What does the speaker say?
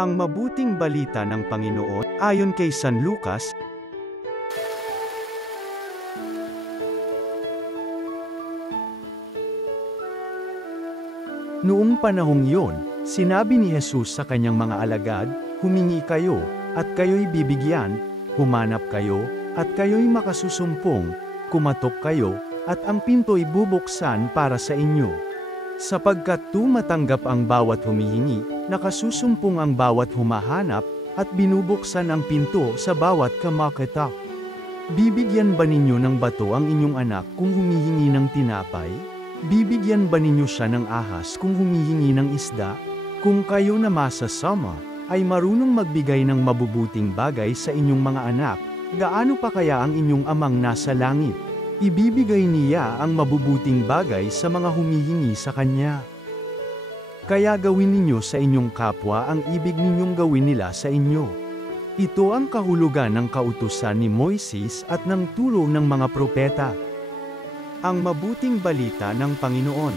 Ang mabuting balita ng Panginoon, ayon kay San Lucas. Noong panahong iyon, sinabi ni Jesus sa kanyang mga alagad, "Humingi kayo, at kayo'y bibigyan, humanap kayo, at kayo'y makasusumpong, kumatok kayo, at ang pinto'y bubuksan para sa inyo. Sapagkat tumatanggap ang bawat humihingi, nakasusumpong ang bawat humahanap, at binubuksan ang pinto sa bawat kumakatok. Bibigyan ba ninyo ng bato ang inyong anak kung humihingi ng tinapay? Bibigyan ba ninyo siya ng ahas kung humihingi ng isda? Kung kayo na masasama, ay marunong magbigay ng mabubuting bagay sa inyong mga anak, gaano pa kaya ang inyong amang nasa langit? Ibibigay niya ang mabubuting bagay sa mga humihingi sa kanya. Kaya gawin ninyo sa inyong kapwa ang ibig ninyong gawin nila sa inyo. Ito ang kahulugan ng kautusan ni Moises at ng turo ng mga propeta. Ang mabuting balita ng Panginoon.